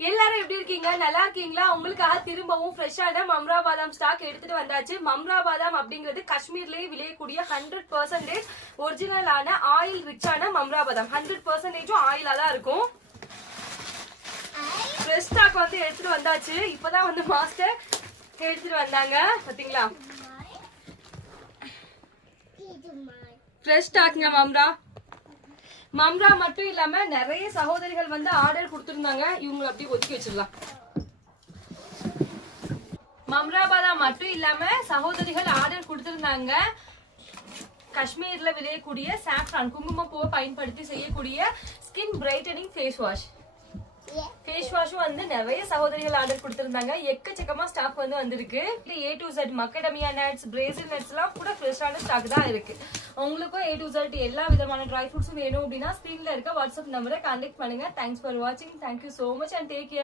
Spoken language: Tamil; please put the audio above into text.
எல்லாரும் எப்படி இருக்கீங்க? நல்லா இருக்கீங்களா? உங்களுக்காக திரும்பவும் ஃப்ரெஷ்ஷான மம்ரா பாதாம் ஸ்டாக் எடுத்துட்டு வந்தாச்சு. மம்ரா பாதாம் அப்படிங்கிறது காஷ்மீர்லயே விளையக்கூடிய 100% ஒரிஜினலான ஆயில் ரிச்சான மம்ரா பாதாம். 100% ஆயிலா தான் இருக்கும். ஃப்ரெஷ் ஸ்டாக் வந்து எடுத்துட்டு வந்தாச்சு. இப்பதான் வந்து மாஸ்டர் எடுத்துட்டு வந்தாங்க. பாத்தீங்களா? ஃப்ரெஷ் ஸ்டாக்ங்க மம்ரா. மம்ரா மட்டும் இல்லாம நிறைய சகோதரிகள் வந்து ஆர்டர் கொடுத்திருந்தாங்க. இவங்க அப்படியே ஒதுக்கி வச்சிடலாம். மம்ரா பாதாம் மட்டும் இல்லாம சகோதரிகள் ஆர்டர் கொடுத்திருந்தாங்க. காஷ்மீர்ல விளையக்கூடிய சாஃப்ரான் குங்குமப்பூவை பயன்படுத்தி செய்யக்கூடிய skin brightening face wash. Face வாஷும் வந்து நிறைய சகோதரிகள் ஆர்டர் கொடுத்திருந்தாங்க. எக்கச்சக்கமா ஸ்டாக் வந்து வந்திருக்கு. A to Z macadamia nuts, Brazil nuts எல்லாம் கூட ஃப்ரெஷ்ஷான ஸ்டாக் தான் இருக்கு. உங்களுக்கும் A to Z எல்லா விதமான ட்ரை ஃப்ரூட்ஸும் வேணும் அப்படின்னா ஸ்கிரீன்ல இருக்க வாட்ஸ்அப் நம்பரை கான்டாக்ட் பண்ணுங்க. தேங்க்ஸ் ஃபார் வாட்சிங். Thank you so much and take care.